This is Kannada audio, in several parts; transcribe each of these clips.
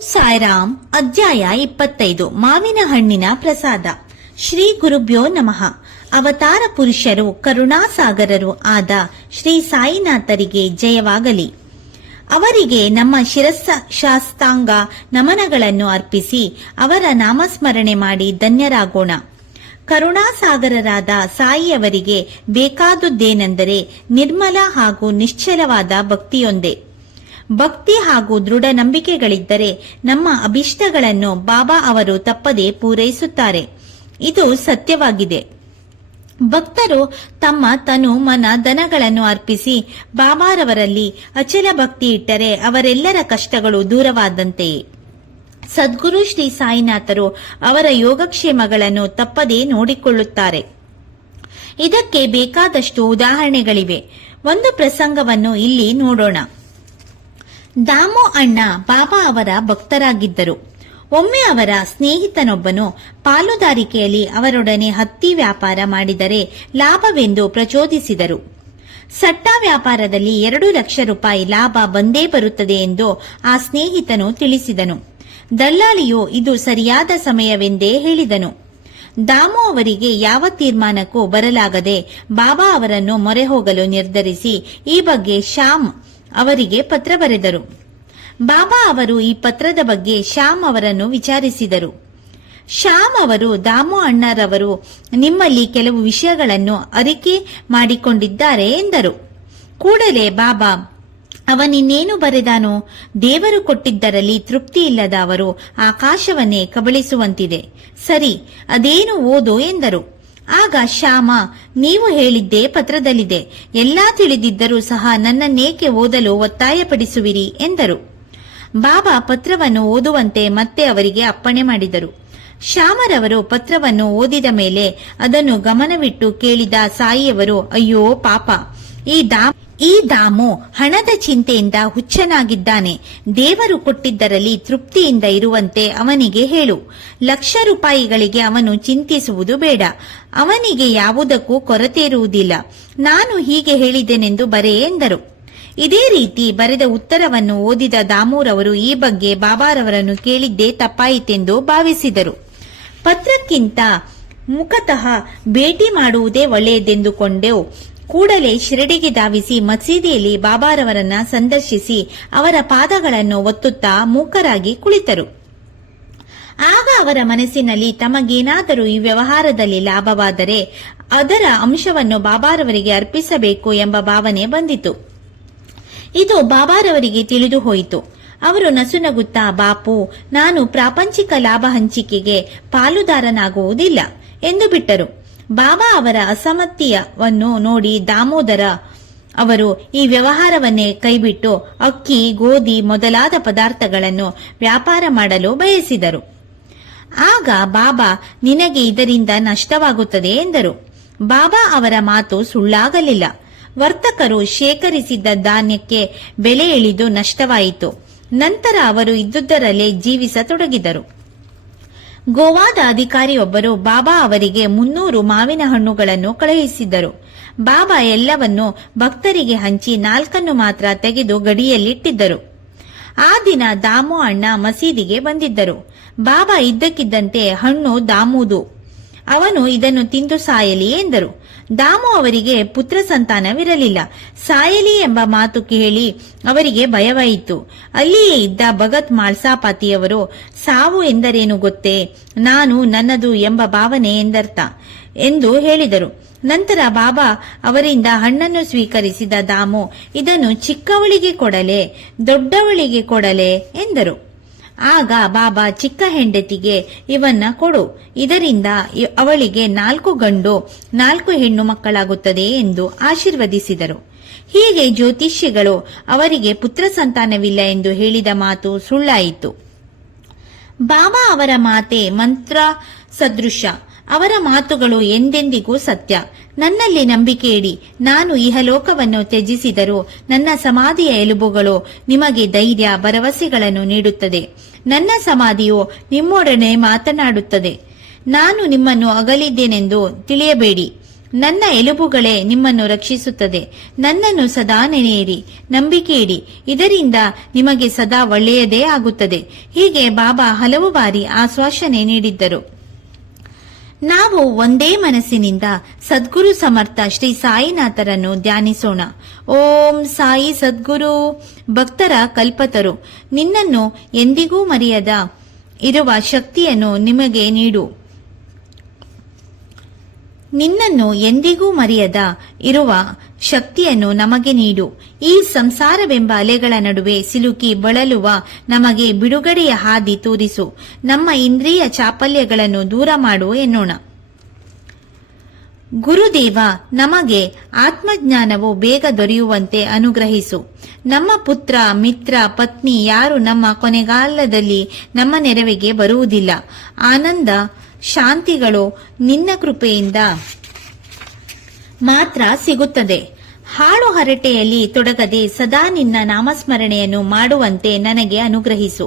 ಸಾಯಿರಾಮ್ ಅಧ್ಯಾಯ 25 ಮಾವಿನ ಹಣ್ಣಿನ ಪ್ರಸಾದ. ಶ್ರೀ ಗುರುಭ್ಯೋ ನಮಃ. ಅವತಾರ ಪುರುಷರು ಕರುಣಾಸಾಗರರು ಆದ ಶ್ರೀ ಸಾಯಿನಾಥರಿಗೆ ಜಯವಾಗಲಿ. ಅವರಿಗೆ ನಮ್ಮ ಶಿರಶಾಸ್ತಾಂಗ ನಮನಗಳನ್ನು ಅರ್ಪಿಸಿ ಅವರ ನಾಮಸ್ಮರಣೆ ಮಾಡಿ ಧನ್ಯರಾಗೋಣ. ಕರುಣಾಸಾಗರರಾದ ಸಾಯಿಯವರಿಗೆ ಬೇಕಾದುದೇನೆಂದರೆ ನಿರ್ಮಲ ಹಾಗೂ ನಿಶ್ಚಲವಾದ ಭಕ್ತಿಯೊಂದೇ. ಭಕ್ತಿ ಹಾಗೂ ದೃಢ ನಂಬಿಕೆಗಳಿದ್ದರೆ ನಮ್ಮ ಅಭಿಷ್ಟಗಳನ್ನು ಬಾಬಾ ಅವರು ತಪ್ಪದೆ ಪೂರೈಸುತ್ತಾರೆ. ಇದು ಸತ್ಯವಾಗಿದೆ. ಭಕ್ತರು ತಮ್ಮ ತನು ಮನ ಧನಗಳನ್ನು ಅರ್ಪಿಸಿ ಬಾಬಾರವರಲ್ಲಿ ಅಚಲ ಭಕ್ತಿ ಇಟ್ಟರೆ ಅವರೆಲ್ಲರ ಕಷ್ಟಗಳು ದೂರವಾದಂತೆಯೇ. ಸದ್ಗುರು ಶ್ರೀ ಸಾಯಿನಾಥರು ಅವರ ಯೋಗಕ್ಷೇಮಗಳನ್ನು ತಪ್ಪದೇ ನೋಡಿಕೊಳ್ಳುತ್ತಾರೆ. ಇದಕ್ಕೆ ಬೇಕಾದಷ್ಟು ಉದಾಹರಣೆಗಳಿವೆ. ಒಂದು ಪ್ರಸಂಗವನ್ನು ಇಲ್ಲಿ ನೋಡೋಣ. ದಾಮು ಅಣ್ಣ ಬಾಬಾ ಅವರ ಭಕ್ತರಾಗಿದ್ದರು. ಒಮ್ಮೆ ಅವರ ಸ್ನೇಹಿತನೊಬ್ಬನು ಪಾಲುದಾರಿಕೆಯಲ್ಲಿ ಅವರೊಡನೆ ಹತ್ತಿ ವ್ಯಾಪಾರ ಮಾಡಿದರೆ ಲಾಭವೆಂದು ಪ್ರಚೋದಿಸಿದರು. ಸಟ್ಟಾ ವ್ಯಾಪಾರದಲ್ಲಿ 2 ಲಕ್ಷ ರೂಪಾಯಿ ಲಾಭ ಬಂದೇ ಬರುತ್ತದೆ ಎಂದು ಆ ಸ್ನೇಹಿತನು ತಿಳಿಸಿದನು. ದಲ್ಲಾಳಿಯು ಇದು ಸರಿಯಾದ ಸಮಯವೆಂದೇ ಹೇಳಿದನು. ದಾಮು ಅವರಿಗೆ ಯಾವ ತೀರ್ಮಾನಕ್ಕೂ ಬರಲಾಗದೆ ಬಾಬಾ ಅವರನ್ನು ಮೊರೆ ಹೋಗಲು ನಿರ್ಧರಿಸಿ ಈ ಬಗ್ಗೆ ಶ್ಯಾಮ್ ಅವರಿಗೆ ಪತ್ರ ಬರೆದರು. ಬಾಬಾ ಅವರು ಈ ಪತ್ರದ ಬಗ್ಗೆ ಶ್ಯಾಮ್ ಅವರನ್ನು ವಿಚಾರಿಸಿದರು. ಶ್ಯಾಮ್ ಅವರು, ದಾಮು ಅಣ್ಣರವರು ನಿಮ್ಮಲ್ಲಿ ಕೆಲವು ವಿಷಯಗಳನ್ನು ಅರಿಕೆ ಮಾಡಿಕೊಂಡಿದ್ದಾರೆ ಎಂದರು. ಕೂಡಲೇ ಬಾಬಾ, ಅವನಿನ್ನೇನು ಬರೆದಾನೋ? ದೇವರು ಕೊಟ್ಟಿದ್ದರಲ್ಲಿ ತೃಪ್ತಿ ಇಲ್ಲದ ಅವರು ಆಕಾಶವನ್ನೇ ಕಬಳಿಸುವಂತಿದೆ. ಸರಿ, ಅದೇನು ಓದು ಎಂದರು. ಆಗ ಶ್ಯಾಮ, ನೀವು ಹೇಳಿದ್ದೇ ಪತ್ರದಲ್ಲಿದೆ. ಎಲ್ಲಾ ತಿಳಿದಿದ್ದರೂ ಸಹ ನನ್ನನ್ನೇಕೆ ಓದಲು ಒತ್ತಾಯಪಡಿಸುವಿರಿ ಎಂದರು. ಬಾಬಾ ಪತ್ರವನ್ನು ಓದುವಂತೆ ಮತ್ತೆ ಅವರಿಗೆ ಅಪ್ಪಣೆ ಮಾಡಿದರು. ಶ್ಯಾಮರವರು ಪತ್ರವನ್ನು ಓದಿದ ಮೇಲೆ ಅದನ್ನು ಗಮನವಿಟ್ಟು ಕೇಳಿದ ಸಾಯಿಯವರು, ಅಯ್ಯೋ ಪಾಪ, ಈ ದಾಮು ಹಣದ ಚಿಂತೆಯಿಂದ ಹುಚ್ಚನಾಗಿದ್ದಾನೆ. ದೇವರು ಕೊಟ್ಟಿದ್ದರಲ್ಲಿ ತೃಪ್ತಿಯಿಂದ ಇರುವಂತೆ ಅವನಿಗೆ ಹೇಳು. ಲಕ್ಷ ರೂಪಾಯಿಗಳಿಗೆ ಅವನು ಚಿಂತಿಸುವುದು ಬೇಡ. ಅವನಿಗೆ ಯಾವುದಕ್ಕೂ ಕೊರತೆ ಇರುವುದಿಲ್ಲ. ನಾನು ಹೀಗೆ ಹೇಳಿದೆನೆಂದು ಬರೆ ಎಂದರು. ಇದೇ ರೀತಿ ಬರೆದ ಉತ್ತರವನ್ನು ಓದಿದ ದಾಮೂರವರು ಈ ಬಗ್ಗೆ ಬಾಬಾರವರನ್ನು ಕೇಳಿದ್ದೇ ತಪ್ಪಾಯಿತೆಂದು ಭಾವಿಸಿದರು. ಪತ್ರಕ್ಕಿಂತ ಮುಖತಃ ಭೇಟಿ ಮಾಡುವುದೇ ಒಳ್ಳೆಯದೆಂದುಕೊಂಡೆ ಕೂಡಲೇ ಶಿರಡಿಗೆ ಧಾವಿಸಿ ಮಸೀದಿಯಲ್ಲಿ ಬಾಬಾರವರನ್ನ ಸಂದರ್ಶಿಸಿ ಅವರ ಪಾದಗಳನ್ನು ಒತ್ತುತ್ತಾ ಮೂಕರಾಗಿ ಕುಳಿತರು. ಆಗ ಅವರ ಮನಸ್ಸಿನಲ್ಲಿ ತಮಗೇನಾದರೂ ಈ ವ್ಯವಹಾರದಲ್ಲಿ ಲಾಭವಾದರೆ ಅದರ ಅಂಶವನ್ನು ಬಾಬಾರವರಿಗೆ ಅರ್ಪಿಸಬೇಕು ಎಂಬ ಭಾವನೆ ಬಂದಿತು. ಇದು ಬಾಬಾರವರಿಗೆ ತಿಳಿದು ಹೋಯಿತು. ಅವರು ನಸುನಗುತ್ತಾ, ಬಾಪು, ನಾನು ಪ್ರಾಪಂಚಿಕ ಲಾಭ ಹಂಚಿಕೆಗೆ ಪಾಲುದಾರನಾಗುವುದಿಲ್ಲ ಎಂದು ಬಿಟ್ಟರು. ಬಾಬಾ ಅವರ ಅಸಮ್ಮತಿಯನ್ನು ನೋಡಿ ದಾಮೋದರ ಅವರು ಈ ವ್ಯವಹಾರವನ್ನೇ ಕೈಬಿಟ್ಟು ಅಕ್ಕಿ, ಗೋಧಿ ಮೊದಲಾದ ಪದಾರ್ಥಗಳನ್ನು ವ್ಯಾಪಾರ ಮಾಡಲು ಬಯಸಿದರು. ಆಗ ಬಾಬಾ, ನಿನಗೆ ಇದರಿಂದ ನಷ್ಟವಾಗುತ್ತದೆ ಎಂದರು. ಬಾಬಾ ಅವರ ಮಾತು ಸುಳ್ಳಾಗಲಿಲ್ಲ. ವರ್ತಕರು ಶೇಖರಿಸಿದ್ದ ಧಾನ್ಯಕ್ಕೆ ಬೆಲೆ ಇಳಿದು ನಷ್ಟವಾಯಿತು. ನಂತರ ಅವರು ಇದ್ದುದರಲ್ಲೇ ಜೀವಿಸತೊಡಗಿದರು. ಗೋವಾದ ಅಧಿಕಾರಿಯೊಬ್ಬರು ಬಾಬಾ ಅವರಿಗೆ 300 ಮಾವಿನ ಹಣ್ಣುಗಳನ್ನು ಕಳುಹಿಸಿದ್ದರು. ಬಾಬಾ ಎಲ್ಲವನ್ನೂ ಭಕ್ತರಿಗೆ ಹಂಚಿ 4 ಮಾತ್ರ ತೆಗೆದು ಗಡಿಯಲ್ಲಿಟ್ಟಿದ್ದರು. ಆ ದಿನ ದಾಮು ಅಣ್ಣ ಮಸೀದಿಗೆ ಬಂದಿದ್ದರು. ಬಾಬಾ ಇದ್ದಕ್ಕಿದ್ದಂತೆ, ಹಣ್ಣು ದಾಮುದು, ಅವನು ಇದನ್ನು ತಿಂದು ಸಾಯಲಿ ಎಂದರು. ದಾಮು ಅವರಿಗೆ ಪುತ್ರ ಸಂತಾನವಿರಲಿಲ್ಲ. ಸಾಯಲಿ ಎಂಬ ಮಾತು ಕೇಳಿ ಅವರಿಗೆ ಭಯವಾಯಿತು. ಅಲ್ಲಿಯೇ ಇದ್ದ ಭಗತ್ ಮಾಳ್ಸಾಪಾತಿಯವರು, ಸಾವು ಎಂದರೇನು ಗೊತ್ತೇ? ನಾನು ನನ್ನದು ಎಂಬ ಭಾವನೆ ಎಂದರ್ಥ ಎಂದು ಹೇಳಿದರು. ನಂತರ ಬಾಬಾ ಅವರಿಂದ ಹಣ್ಣನ್ನು ಸ್ವೀಕರಿಸಿದ ದಾಮು, ಇದನ್ನು ಚಿಕ್ಕವಳಿಗೆ ಕೊಡಲೆ, ದೊಡ್ಡವಳಿಗೆ ಕೊಡಲೆ ಎಂದರು. ಆಗ ಬಾಬಾ, ಚಿಕ್ಕ ಹೆಂಡತಿಗೆ ಇವನ್ನ ಕೊಡು, ಇದರಿಂದ ಅವಳಿಗೆ 4 ಗಂಡು 4 ಹೆಣ್ಣು ಮಕ್ಕಳಾಗುತ್ತದೆ ಎಂದು ಆಶೀರ್ವದಿಸಿದರು. ಹೀಗೆ ಜ್ಯೋತಿಷ್ಯಗಳು ಅವರಿಗೆ ಪುತ್ರ ಸಂತಾನವಿಲ್ಲ ಎಂದು ಹೇಳಿದ ಮಾತು ಸುಳ್ಳಾಯಿತು. ಬಾಬಾ ಅವರ ಮಾತೆ ಮಂತ್ರ ಸದೃಶ. ಅವರ ಮಾತುಗಳು ಎಂದೆಂದಿಗೂ ಸತ್ಯ. ನನ್ನಲ್ಲಿ ನಂಬಿಕೆ ಇಡಿ. ನಾನು ಇಹಲೋಕವನ್ನು ತ್ಯಜಿಸಿದರೂ ನನ್ನ ಸಮಾಧಿಯ ಎಲುಬುಗಳು ನಿಮಗೆ ಧೈರ್ಯ, ಭರವಸೆಗಳನ್ನು ನೀಡುತ್ತದೆ. ನನ್ನ ಸಮಾಧಿಯು ನಿಮ್ಮೊಡನೆ ಮಾತನಾಡುತ್ತದೆ. ನಾನು ನಿಮ್ಮನ್ನು ಅಗಲಿದ್ದೇನೆಂದು ತಿಳಿಯಬೇಡಿ. ನನ್ನ ಎಲುಬುಗಳೇ ನಿಮ್ಮನ್ನು ರಕ್ಷಿಸುತ್ತದೆ. ನನ್ನನ್ನು ಸದಾ ನೆನೆಯಿರಿ, ನಂಬಿಕೆ ಇಡಿ, ಇದರಿಂದ ನಿಮಗೆ ಸದಾ ಒಳ್ಳೆಯದೇ ಆಗುತ್ತದೆ. ಹೀಗೆ ಬಾಬಾ ಹಲವು ಬಾರಿ ಆಶ್ವಾಸನೆ ನೀಡಿದ್ದರು. ನಾವು ಒಂದೇ ಮನಸ್ಸಿನಿಂದ ಸದ್ಗುರು ಸಮರ್ಥ ಶ್ರೀ ಸಾಯಿನಾಥರನ್ನು ಧ್ಯಾನಿಸೋಣ. ಓಂ ಸಾಯಿ ಸದ್ಗುರು ಭಕ್ತರ ಕಲ್ಪತರು, ನಿನ್ನನ್ನು ಎಂದಿಗೂ ಮರೆಯದ ಇರುವ ಶಕ್ತಿಯನ್ನು ನಿಮಗೆ ನೀಡು. ನಿನ್ನನ್ನು ಎಂದಿಗೂ ಮರೆಯದ ಇರುವ ಶಕ್ತಿಯನ್ನು ನಮಗೆ ನೀಡು. ಈ ಸಂಸಾರವೆಂಬ ಅಲೆಗಳ ನಡುವೆ ಸಿಲುಕಿ ಬಳಲುವ ನಮಗೆ ಬಿಡುಗಡೆಯ ಹಾದಿ ತೋರಿಸು. ನಮ್ಮ ಇಂದ್ರಿಯ ಚಾಪಲ್ಯಗಳನ್ನು ದೂರ ಮಾಡು ಎನ್ನೋಣ. ಗುರುದೇವ, ನಮಗೆ ಆತ್ಮಜ್ಞಾನವು ಬೇಗ ದೊರೆಯುವಂತೆ ಅನುಗ್ರಹಿಸು. ನಮ್ಮ ಪುತ್ರ, ಮಿತ್ರ, ಪತ್ನಿ ಯಾರು ನಮ್ಮ ಕೊನೆಗಾಲದಲ್ಲಿ ನಮ್ಮ ನೆರವಿಗೆ ಬರುವುದಿಲ್ಲ. ಆನಂದ ಶಾಂತಿಗಳು ನಿನ್ನ ಕೃಪೆಯಿಂದ ಮಾತ್ರ ಸಿಗುತ್ತದೆ. ಹಾಳು ಹರಟೆಯಲ್ಲಿ ತೊಡಗದೆ ಸದಾ ನಿನ್ನ ನಾಮಸ್ಮರಣೆಯನ್ನು ಮಾಡುವಂತೆ ನನಗೆ ಅನುಗ್ರಹಿಸು.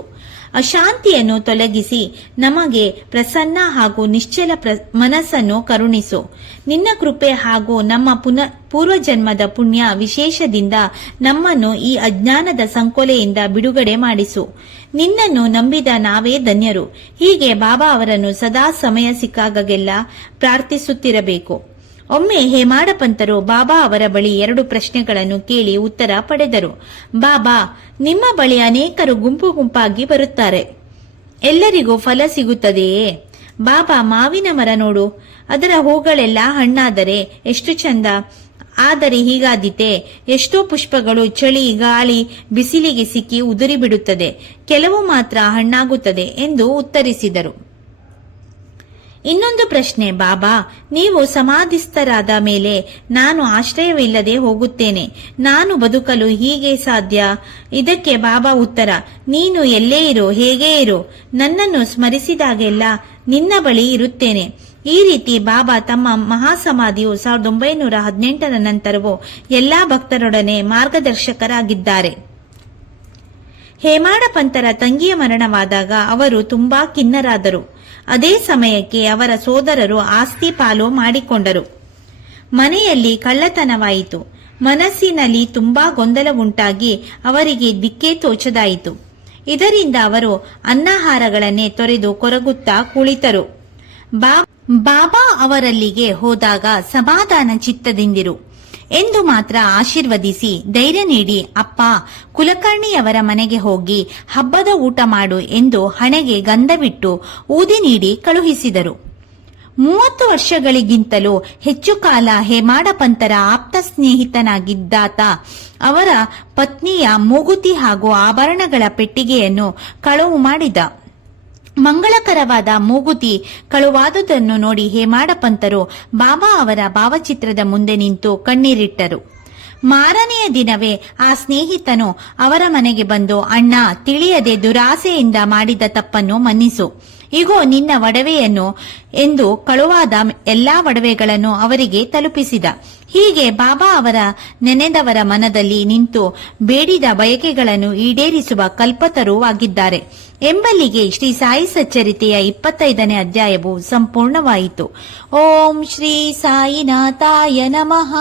ಅಶಾಂತಿಯನ್ನು ತೊಲಗಿಸಿ ನಮಗೆ ಪ್ರಸನ್ನ ಹಾಗೂ ನಿಶ್ಚಲ ಮನಸ್ಸನ್ನು ಕರುಣಿಸು. ನಿನ್ನ ಕೃಪೆ ಹಾಗೂ ನಮ್ಮ ಪೂರ್ವಜನ್ಮದ ಪುಣ್ಯ ವಿಶೇಷದಿಂದ ನಮ್ಮನ್ನು ಈ ಅಜ್ಞಾನದ ಸಂಕೋಲೆಯಿಂದ ಬಿಡುಗಡೆ ಮಾಡಿಸು. ನಿನ್ನನ್ನು ನಂಬಿದ ನಾವೇ ಧನ್ಯರು. ಹೀಗೆ ಬಾಬಾ ಅವರನ್ನು ಸದಾ ಸಮಯ ಸಿಕ್ಕಾಗೆಲ್ಲ ಪ್ರಾರ್ಥಿಸುತ್ತಿರಬೇಕು. ಒಮ್ಮೆ ಹೇಮಾಡಪಂತರು ಬಾಬಾ ಅವರ ಬಳಿ 2 ಪ್ರಶ್ನೆಗಳನ್ನು ಕೇಳಿ ಉತ್ತರ ಪಡೆದರು. ಬಾಬಾ, ನಿಮ್ಮ ಬಳಿ ಅನೇಕರು ಗುಂಪು ಗುಂಪಾಗಿ ಬರುತ್ತಾರೆ. ಎಲ್ಲರಿಗೂ ಫಲ ಸಿಗುತ್ತದೆಯೇ? ಬಾಬಾ, ಮಾವಿನ ಮರ ನೋಡು, ಅದರ ಹೂಗಳೆಲ್ಲ ಹಣ್ಣಾದರೆ ಎಷ್ಟು ಚಂದ. ಆದರೆ ಹೀಗಾದೀತೆ, ಎಷ್ಟೋ ಪುಷ್ಪಗಳು ಚಳಿ, ಗಾಳಿ, ಬಿಸಿಲಿಗೆ ಸಿಕ್ಕಿ ಉದುರಿ ಬಿಡುತ್ತದೆ, ಕೆಲವು ಮಾತ್ರ ಹಣ್ಣಾಗುತ್ತದೆ ಎಂದು ಉತ್ತರಿಸಿದರು. ಇನ್ನೊಂದು ಪ್ರಶ್ನೆ, ಬಾಬಾ, ನೀವು ಸಮಾಧಿಸ್ಥರಾದ ಮೇಲೆ ನಾನು ಆಶ್ರಯವಿಲ್ಲದೆ ಹೋಗುತ್ತೇನೆ, ನಾನು ಬದುಕಲು ಹೀಗೆ ಸಾಧ್ಯ? ಇದಕ್ಕೆ ಬಾಬಾ ಉತ್ತರ, ನೀನು ಎಲ್ಲೇ ಇರು, ಹೇಗೇ ಇರು, ನನ್ನನ್ನು ಸ್ಮರಿಸಿದಾಗೆಲ್ಲ ನಿನ್ನ ಬಳಿ ಇರುತ್ತೇನೆ. ಈ ರೀತಿ ಬಾಬಾ ತಮ್ಮ ಮಹಾಸಮಾಧಿಯು 1918ರ ನಂತರವೂ ಎಲ್ಲಾ ಭಕ್ತರೊಡನೆ ಮಾರ್ಗದರ್ಶಕರಾಗಿದ್ದಾರೆ. ಹೇಮಾಡಪಂತರ ತಂಗಿಯ ಮರಣವಾದಾಗ ಅವರು ತುಂಬಾ ಖಿನ್ನರಾದರು. ಅದೇ ಸಮಯಕ್ಕೆ ಅವರ ಸೋದರರು ಆಸ್ತಿ ಪಾಲು ಮಾಡಿಕೊಂಡರು. ಮನೆಯಲ್ಲಿ ಕಳ್ಳತನವಾಯಿತು. ಮನಸ್ಸಿನಲ್ಲಿ ತುಂಬಾ ಗೊಂದಲ ಉಂಟಾಗಿ ಅವರಿಗೆ ದಿಕ್ಕೇ ತೋಚದಾಯಿತು. ಇದರಿಂದ ಅವರು ಅನ್ನಾಹಾರಗಳನ್ನೇ ತೊರೆದು ಕೊರಗುತ್ತಾ ಕುಳಿತರು. ಬಾಬಾ ಅವರಲ್ಲಿಗೆ ಹೋದಾಗ ಸಮಾಧಾನ ಚಿತ್ತದಿಂದಿರು ಎಂದು ಮಾತ್ರ ಆಶೀರ್ವದಿಸಿ ಧೈರ್ಯ ನೀಡಿ, ಅಪ್ಪ, ಕುಲಕರ್ಣಿಯವರ ಮನೆಗೆ ಹೋಗಿ ಹಬ್ಬದ ಊಟ ಮಾಡು ಎಂದು ಹಣೆಗೆ ಗಂಧವಿಟ್ಟು ಊದಿ ನೀಡಿ ಕಳುಹಿಸಿದರು. 30 ವರ್ಷಗಳಿಗಿಂತಲೂ ಹೆಚ್ಚು ಕಾಲ ಹೇಮಾಡಪಂತರ ಆಪ್ತ ಸ್ನೇಹಿತನಾಗಿದ್ದಾತ ಅವರ ಪತ್ನಿಯ ಮೂಗುತಿ ಹಾಗೂ ಆಭರಣಗಳ ಪೆಟ್ಟಿಗೆಯನ್ನು ಕಳುವು ಮಾಡಿದ. ಮಂಗಳಕರವಾದ ಮೂಗುತಿ ಕಳುವಾದುದನ್ನು ನೋಡಿ ಹೇಮಾಡಪಂತರು ಬಾಬಾ ಅವರ ಭಾವಚಿತ್ರದ ಮುಂದೆ ನಿಂತು ಕಣ್ಣೀರಿಟ್ಟರು. ಮಾರನೆಯ ದಿನವೇ ಆ ಸ್ನೇಹಿತನು ಅವರ ಮನೆಗೆ ಬಂದು, ಅಣ್ಣ, ತಿಳಿಯದೆ ದುರಾಸೆಯಿಂದ ಮಾಡಿದ ತಪ್ಪನ್ನು ಮನ್ನಿಸು, ಇಗೋ ನಿನ್ನ ಒಡವೆಯನ್ನು ಎಂದು ಕಳುವಾದ ಎಲ್ಲಾ ಒಡವೆಗಳನ್ನು ಅವರಿಗೆ ತಲುಪಿಸಿದ. ಹೀಗೆ ಬಾಬಾ ಅವರ ನೆನೆದವರ ಮನದಲ್ಲಿ ನಿಂತು ಬೇಡಿದ ಬಯಕೆಗಳನ್ನು ಈಡೇರಿಸುವ ಕಲ್ಪತರು ಆಗಿದ್ದಾರೆ ಎಂಬಲ್ಲಿಗೆ ಶ್ರೀ ಸಾಯಿ ಸಚ್ಚರಿತೆಯ 25ನೇ ಅಧ್ಯಾಯವು ಸಂಪೂರ್ಣವಾಯಿತು. ಓಂ ಶ್ರೀ ಸಾಯಿನಾಥಾಯ ನಮಃ.